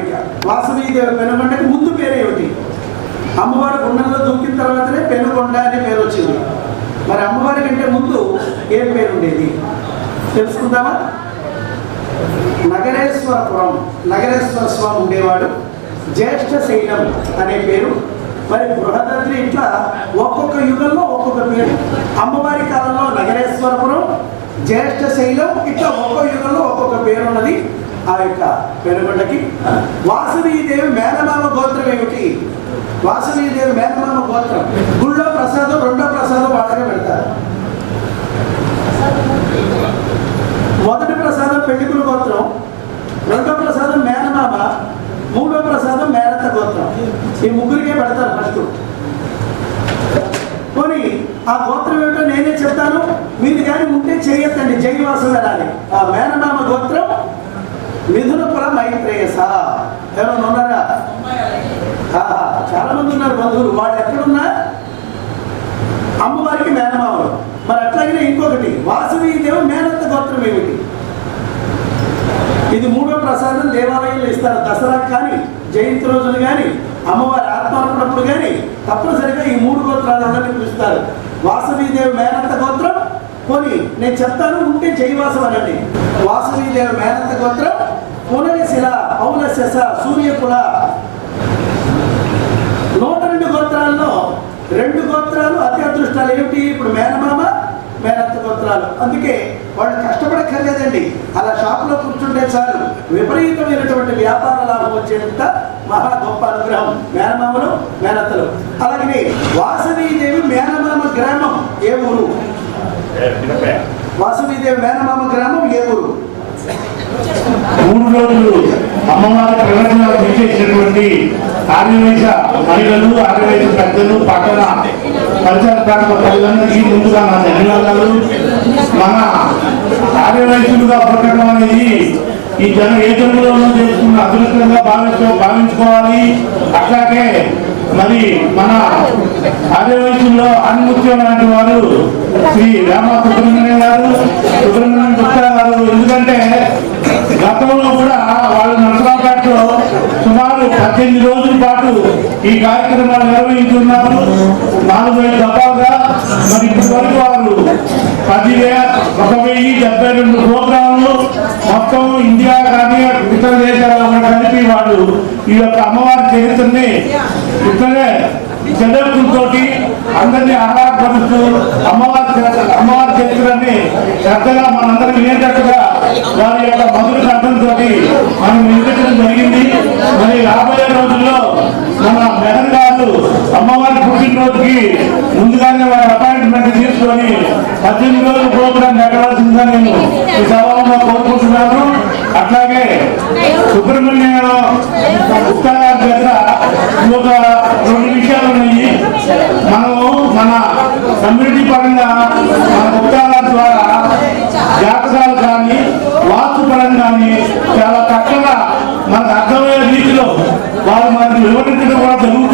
అమరిక. వాసవీదేవి పెనుగొండకి ముందు పేరు ఏమిటి? అమ్మవారి గుండంలో దూకిన తర్వాతనే పెనుగొండ అనే పేరు వచ్చింది. మరి అమ్మవారి కంటే ముందు ఏం పేరు ఉండేది తెలుసుకుందామా? నగరేశ్వరపురం, నగరేశ్వర స్వామి ఉండేవాడు. జ్యేష్ఠ శైలం అనే పేరు. మరి బృహదద్రి ఇట్లా ఒక్కొక్క యుగంలో ఒక్కొక్క పేరు. అమ్మవారి కాలంలో నగరేశ్వరపురం, జ్యేష్ఠ శైలం, ఇట్లా ఒక్కొక్క యుగంలో ఒక్కొక్క పేరు ఉన్నది ఆ యొక్క పెనుగొండకి. వాసవీదేవి మేనమామ గోత్రం ఏమిటి? వాసవీదేవి మేనమామ గోత్రం. గుళ్ళో ప్రసాదం, రెండో ప్రసాదం వాళ్ళకే పెడతారు. మొదటి ప్రసాదం పెళ్లికుల గోత్రం, రెండో ప్రసాదం మేనమామ, మూడో ప్రసాదం మేనత్త గోత్రం. ఈ ముగ్గురికే పెడతారు ఫస్ట్. పోనీ ఆ గోత్రం ఏమిటో నేనే చెప్తాను, మీరు కానీ ఉంటే చేయొద్దండి, జైవాసం వెళ్ళాలి. ఆ మేనమామ గోత్రం మిథునపుర మైత్రేయస. ఎవరైనా ఉన్నారా? చాలా మంది ఉన్నారు బంధువులు. వాళ్ళు ఎక్కడున్నా అమ్మవారికి మేనమామలు. మరి అట్లాగే ఇంకొకటి వాసవీదేవి మేనత్త గోత్రం ఏమిటి? ఇది మూడో ప్రసాదం దేవాలయంలో ఇస్తారు. దసరా కానీ, జయంతి రోజులు కానీ, అమ్మవారి ఆత్మార్పణప్పుడు కానీ తప్పనిసరిగా ఈ మూడు గోత్రాలను పిలుస్తారు. వాసవీదేవి మేనత్త గోత్రం. పోనీ నేను చెప్తాను, ఉంటే జైవాసం అనండి. వాసవీదేవి మేనత్త గోత్రం పునగశిల, పౌలశస, సూర్యకుల. 102 గోత్రాల్లో 2 గోత్రాలు అతి అదృష్టాలు. ఏమిటి? ఇప్పుడు మేనమామ, మేనత్త గోత్రాలు. అందుకే వాళ్ళు కష్టపడక్కర్లేదండి. అలా షాపులో కూర్చుంటే చాలు, విపరీతమైనటువంటి వ్యాపార లాభం వచ్చేంత మహా గొప్ప అనుగ్రహం మేనమామలు, మేనత్తలు. అలాగే వాసవీదేవి మేనమామ గ్రామం ఏ ఊరు? వాసవీదేవి మేనమామ గ్రామం ఏ ఊరు? 3 రోజులు అమ్మవారి ప్రదర్శనలు తీసేసినటువంటి ఆర్యవైశ్య మహిళలు, ఆర్యవైశ్య పెద్దలు, పట్టణ పరిసర ప్రాంత ప్రజలందరికీ ముందుగా నా ధన్యవాదాలు. మన ఆర్యవైశ్యులుగా పుట్టడం అనేది ఈ ఏ జన్మలోనూ చేసుకున్న అదృష్టంగా భావించుకోవాలి. అట్లాగే మరి మన ఆర్యవైశ్యుల్లో అన్ముత్యం లాంటి వారు శ్రీ రామ సుబ్రహ్మణ్యం గారు, సుబ్రహ్మణ్యం గుప్తా గారు. ఎందుకంటే గతంలో కూడా వాళ్ళు నరసరావుపేటలో సుమారు 18 రోజుల పాటు ఈ కార్యక్రమాలు నిర్వహించున్నారు. 4,000 దఫాలుగా. మరి ఇప్పటి వరకు వారు 10,072 ప్రోగ్రాంలు మొత్తం ఇండియా కానీ ఇతర దేశాలలో కలిపి వాళ్ళు ఈ యొక్క అమ్మవారి చరిత్రని ఇతరే చదువులతో అందరినీ ఆహ్లాదపరుస్తూ అమ్మవారి చరిత్రని శ్రద్ధగా మనందరికీ వినేటట్టుగా వారి యొక్క మధుర కంఠంతో మనం వినిపించడం జరిగింది. మరి రాబోయే రోజుల్లో మన మెహర్ గారు అమ్మవారి పుట్టినరోజుకి ముందుగానే వారి అపాయింట్మెంట్ తీసుకొని 18 రోజుల ప్రోగ్రాం పెట్టవలసిందిగా నేను ఈ సభలో కోరుకుంటున్నాను. అట్లాగే సుబ్రహ్మణ్యం గుప్తా గారి దగ్గర ఒక 2 విషయాలు ఉన్నాయి. మనము మన కమ్యూనిటీ పరంగా మన గుప్తా గారి ద్వారా జాతకాలు కానీ, వాస్తు పరంగా చాలా చక్కగా మనకు అర్థమయ్యే రీతిలో వారు మనకు వివరించడం కూడా జరుగుతుంది.